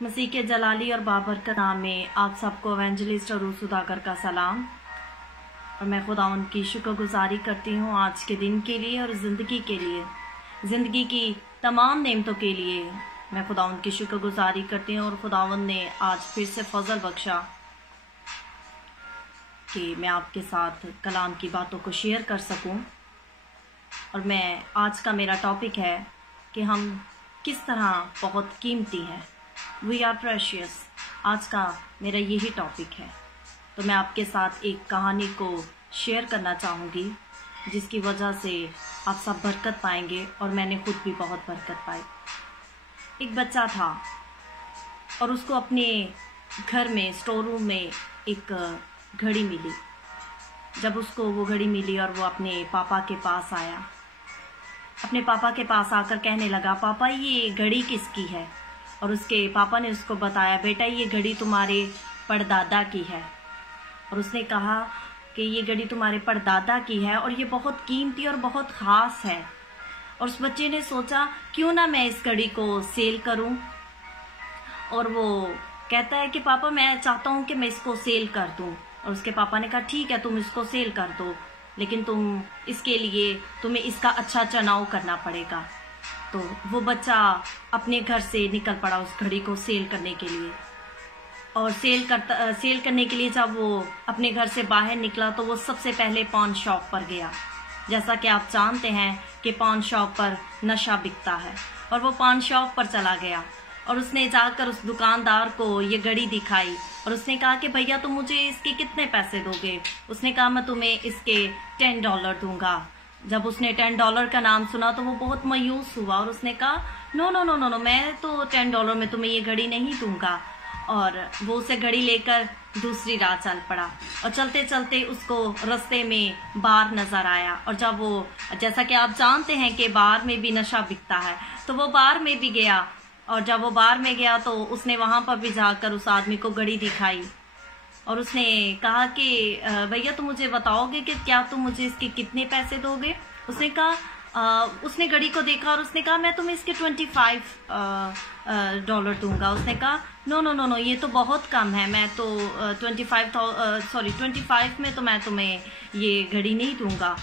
मसीह के जलाली और बाबरकत नाम में आप सबको एवेंजलिस्ट और रूह सुधाकर का सलाम। और मैं खुदावंद की शुक्रगुजारी करती हूँ आज के दिन के लिए और ज़िंदगी के लिए, ज़िंदगी की तमाम नेमतों के लिए मैं खुदावंद की शुक्रगुजारी करती हूँ। और खुदावंद ने आज फिर से फजल बख्शा कि मैं आपके साथ कलाम की बातों को शेयर कर सकूं। और मैं आज का मेरा टॉपिक है कि हम किस तरह बहुत कीमती हैं, वी आर प्रेशियस। आज का मेरा यही टॉपिक है। तो मैं आपके साथ एक कहानी को शेयर करना चाहूँगी जिसकी वजह से आप सब बरकत पाएंगे और मैंने खुद भी बहुत बरकत पाई। एक बच्चा था और उसको अपने घर में स्टोर रूम में एक घड़ी मिली। जब उसको वो घड़ी मिली और वो अपने पापा के पास आया, अपने पापा के पास आकर कहने लगा, पापा ये घड़ी किसकी है? और उसके पापा ने उसको बताया, बेटा ये घड़ी तुम्हारे परदादा की है। और उसने कहा कि ये घड़ी तुम्हारे परदादा की है और ये बहुत कीमती और बहुत ख़ास है। और उस बच्चे ने सोचा क्यों ना मैं इस घड़ी को सेल करूं। और वो कहता है कि पापा मैं चाहता हूं कि मैं इसको सेल कर दूं। और उसके पापा ने कहा ठीक है तुम इसको सेल कर दो, लेकिन इसके लिए तुम्हें इसका अच्छा चुनाव करना पड़ेगा। तो वो बच्चा अपने घर से निकल पड़ा उस घड़ी को सेल करने के लिए। और सेल करने के लिए जब वो अपने घर से बाहर निकला तो वो सबसे पहले पॉन शॉप पर गया। जैसा कि आप जानते हैं कि पॉन शॉप पर नशा बिकता है। और वो पॉन शॉप पर चला गया और उसने जाकर उस दुकानदार को ये घड़ी दिखाई और उसने कहा कि भैया तुम मुझे इसके कितने पैसे दोगे? उसने कहा मैं तुम्हें इसके $10 दूंगा। जब उसने $10 का नाम सुना तो वो बहुत मायूस हुआ और उसने कहा no no no no no, मैं तो $10 में तुम्हें ये घड़ी नहीं दूंगा। और वो उसे घड़ी लेकर दूसरी राह चल पड़ा। और चलते चलते उसको रास्ते में बार नजर आया। और जब वो, जैसा कि आप जानते हैं कि बार में भी नशा बिकता है, तो वो बार में भी गया। और जब वो बार में गया तो उसने वहां पर भी जाकर उस आदमी को घड़ी दिखाई और उसने कहा कि भैया तुम मुझे बताओगे कि क्या तुम मुझे इसके कितने पैसे दोगे? उसने कहा उसने घड़ी को देखा और उसने कहा मैं तुम्हें इसके $25 दूंगा। उसने कहा नो नो नो नो, ये तो बहुत कम है, मैं तो 25 में तो मैं तुम्हें ये घड़ी नहीं दूंगा।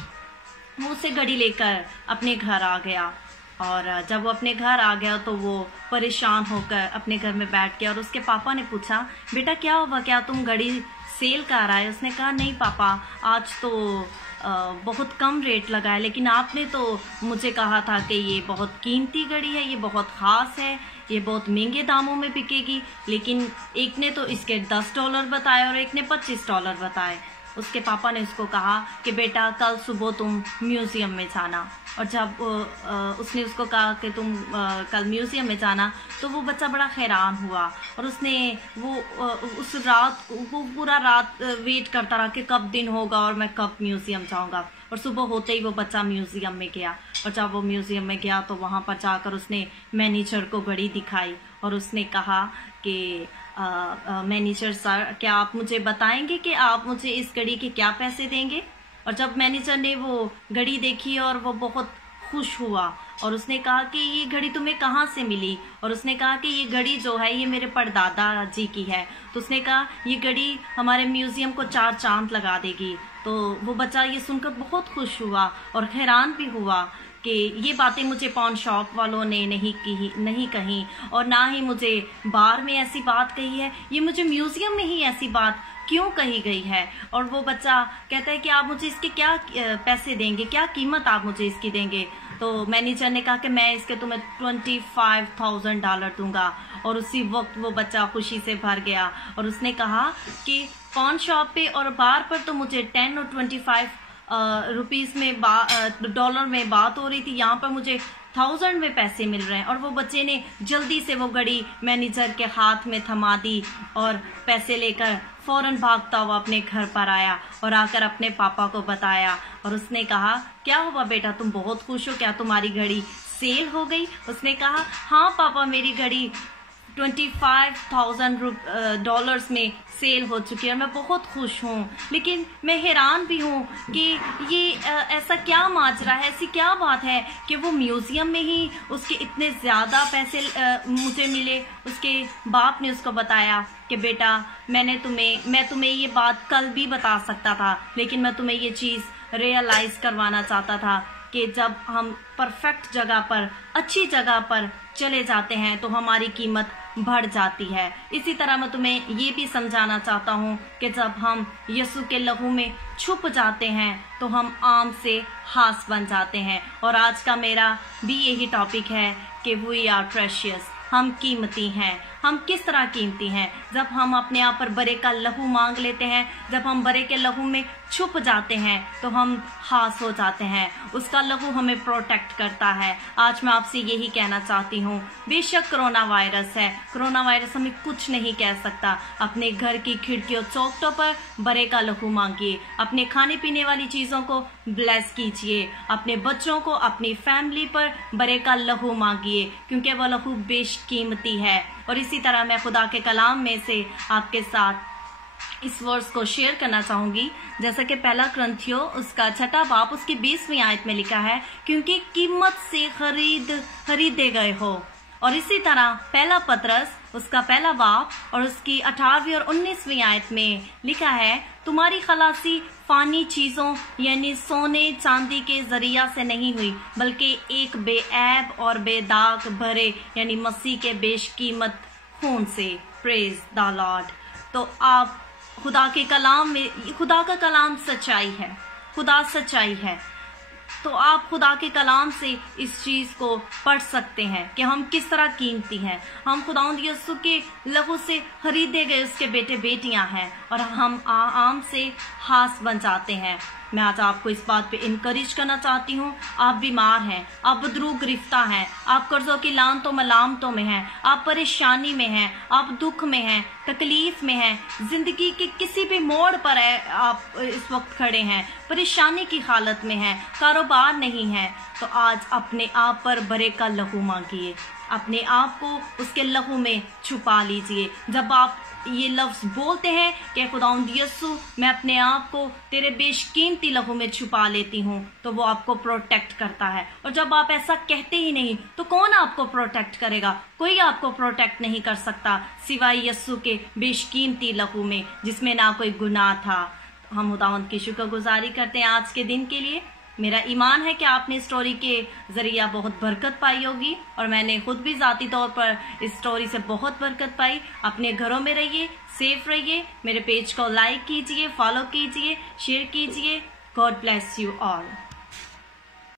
वो उसे घड़ी लेकर अपने घर आ गया। और जब वो अपने घर आ गया तो वो परेशान होकर अपने घर में बैठ गया। और उसके पापा ने पूछा, बेटा क्या हुआ, क्या तुम घड़ी सेल कर आए? उसने कहा नहीं पापा, आज तो बहुत कम रेट लगा है, लेकिन आपने तो मुझे कहा था कि ये बहुत कीमती घड़ी है, ये बहुत ख़ास है, ये बहुत महंगे दामों में बिकेगी। लेकिन एक ने तो इसके $10 बताए और एक ने $25 बताए। उसके पापा ने उसको कहा कि बेटा कल सुबह तुम म्यूज़ियम में जाना। और जब उसने उसको कहा कि तुम कल म्यूज़ियम में जाना, तो वो बच्चा बड़ा हैरान हुआ और उसने उस रात वो पूरा रात वेट करता रहा कि कब दिन होगा और मैं कब म्यूज़ियम जाऊंगा। और सुबह होते ही वो बच्चा म्यूज़ियम में गया। और जब वो म्यूज़ियम में गया तो वहाँ पर जाकर उसने मैनेजर को घड़ी दिखाई और उसने कहा कि मैनेजर सर, क्या आप मुझे बताएंगे कि आप मुझे इस घड़ी के क्या पैसे देंगे? और जब मैनेजर ने वो घड़ी देखी और वो बहुत खुश हुआ और उसने कहा कि ये घड़ी तुम्हें कहाँ से मिली? और उसने कहा कि ये घड़ी जो है ये मेरे परदादा जी की है। तो उसने कहा ये घड़ी हमारे म्यूज़ियम को 4 चांद लगा देगी। तो वो बच्चा ये सुनकर बहुत खुश हुआ और हैरान भी हुआ कि ये बातें मुझे पॉन शॉप वालों ने नहीं कही और ना ही मुझे बार में ऐसी बात कही है, ये मुझे म्यूज़ियम में ही ऐसी बात क्यों कही गई है? और वो बच्चा कहता है कि आप मुझे इसके क्या पैसे देंगे, क्या कीमत आप मुझे इसकी देंगे? तो मैनेजर ने कहा कि मैं इसके तुम्हें $25,000 दूंगा। और उसी वक्त वो बच्चा खुशी से भर गया और उसने कहा कि पॉन शॉप पे और बार पर तो मुझे 10 और 25 रुपीस में डॉलर में बात हो रही थी, यहाँ पर मुझे 1000 में पैसे मिल रहे हैं। और वो बच्चे ने जल्दी से वो घड़ी मैनेजर के हाथ में थमा दी और पैसे लेकर फौरन भागता हुआ अपने घर पर आया और आकर अपने पापा को बताया। और उसने कहा क्या हुआ बेटा, तुम बहुत खुश हो, क्या तुम्हारी घड़ी सेल हो गई? उसने कहा हाँ पापा, मेरी घड़ी $25,000 में सेल हो चुकी है। मैं बहुत खुश हूँ, लेकिन मैं हैरान भी हूँ कि ये ऐसा क्या माजरा है, ऐसी क्या बात है कि वो म्यूजियम में ही उसके इतने ज़्यादा पैसे मुझे मिले। उसके बाप ने उसको बताया कि बेटा मैं तुम्हें ये बात कल भी बता सकता था, लेकिन मैं तुम्हें ये चीज़ रियलाइज़ करवाना चाहता था कि जब हम परफेक्ट जगह पर, अच्छी जगह पर चले जाते हैं तो हमारी कीमत बढ़ जाती है। इसी तरह मैं तुम्हें ये भी समझाना चाहता हूँ कि जब हम यीशु के लहू में छुप जाते हैं तो हम आम से हास बन जाते हैं। और आज का मेरा भी यही टॉपिक है कि वी आर प्रेशियस, हम कीमती हैं। हम किस तरह कीमती हैं? जब हम अपने आप पर बरे का लहू मांग लेते हैं, जब हम बरे के लहू में छुप जाते हैं तो हम हास हो जाते हैं। उसका लहू हमें प्रोटेक्ट करता है। आज मैं आपसे यही कहना चाहती हूँ, बेशक कोरोना वायरस है, कोरोना वायरस हमें कुछ नहीं कह सकता। अपने घर की खिड़कियों चौखटों पर बरे का लहू मांगिए, अपने खाने पीने वाली चीज़ों को ब्लेस कीजिए, अपने बच्चों को, अपनी फैमिली पर बरे का लहू मांगिए, क्योंकि वह लहू बेशकीमती है। और इसी तरह मैं खुदा के कलाम में से आपके साथ इस वर्स को शेयर करना चाहूंगी, जैसा कि पहला कुरिन्थियों उसका 6 बाब उसकी 20वीं आयत में लिखा है, क्योंकि कीमत से खरीदे गए हो। और इसी तरह पहला पतरस उसका 1 बाब और उसकी 18वीं और 19वीं आयत में लिखा है, तुम्हारी खलासी फानी चीजों यानी सोने चांदी के जरिया से नहीं हुई, बल्कि एक बेऐब और बेदाग भरे यानी मसीह के बेशकीमत खून से। Praise the Lord. तो आप खुदा के कलाम में, खुदा का कलाम सच्चाई है, खुदा सच्चाई है, तो आप खुदा के कलाम से इस चीज को पढ़ सकते हैं कि हम किस तरह कीमती हैं। हम खुदावंद यीशु के लहू से खरीदे गए उसके बेटे बेटियां हैं और हम आम से हास बन जाते हैं। मैं आज आपको इस बात पे इनकरेज करना चाहती हूँ। आप बीमार हैं, आप बदरू गिरफ्ता हैं, आप कर्जों की लानतों मलामतों में हैं, आप परेशानी में हैं, आप दुख में हैं, तकलीफ में हैं, जिंदगी के किसी भी मोड़ पर आप इस वक्त खड़े हैं, परेशानी की हालत में हैं, कारोबार नहीं है, तो आज अपने आप पर बरे का लहू मांगिए, अपने आप को उसके लहू में छुपा लीजिए। जब आप ये लफ्ज बोलते हैं कि खुदावंद यीशु मैं अपने आप को तेरे बेशकीमती लहू में छुपा लेती हूँ, तो वो आपको प्रोटेक्ट करता है। और जब आप ऐसा कहते ही नहीं तो कौन आपको प्रोटेक्ट करेगा? कोई आपको प्रोटेक्ट नहीं कर सकता सिवाय यीशु के बेशकीमती लहू में, जिसमें ना कोई गुनाह था। हम खुदावंद की शुक्रगुजारी करते हैं आज के दिन के लिए। मेरा ईमान है कि आपने स्टोरी के जरिए बहुत बरकत पाई होगी और मैंने खुद भी ज़ाती तौर पर इस स्टोरी से बहुत बरकत पाई। अपने घरों में रहिए, सेफ रहिए, मेरे पेज को लाइक कीजिए, फॉलो कीजिए, शेयर कीजिए। God bless you all.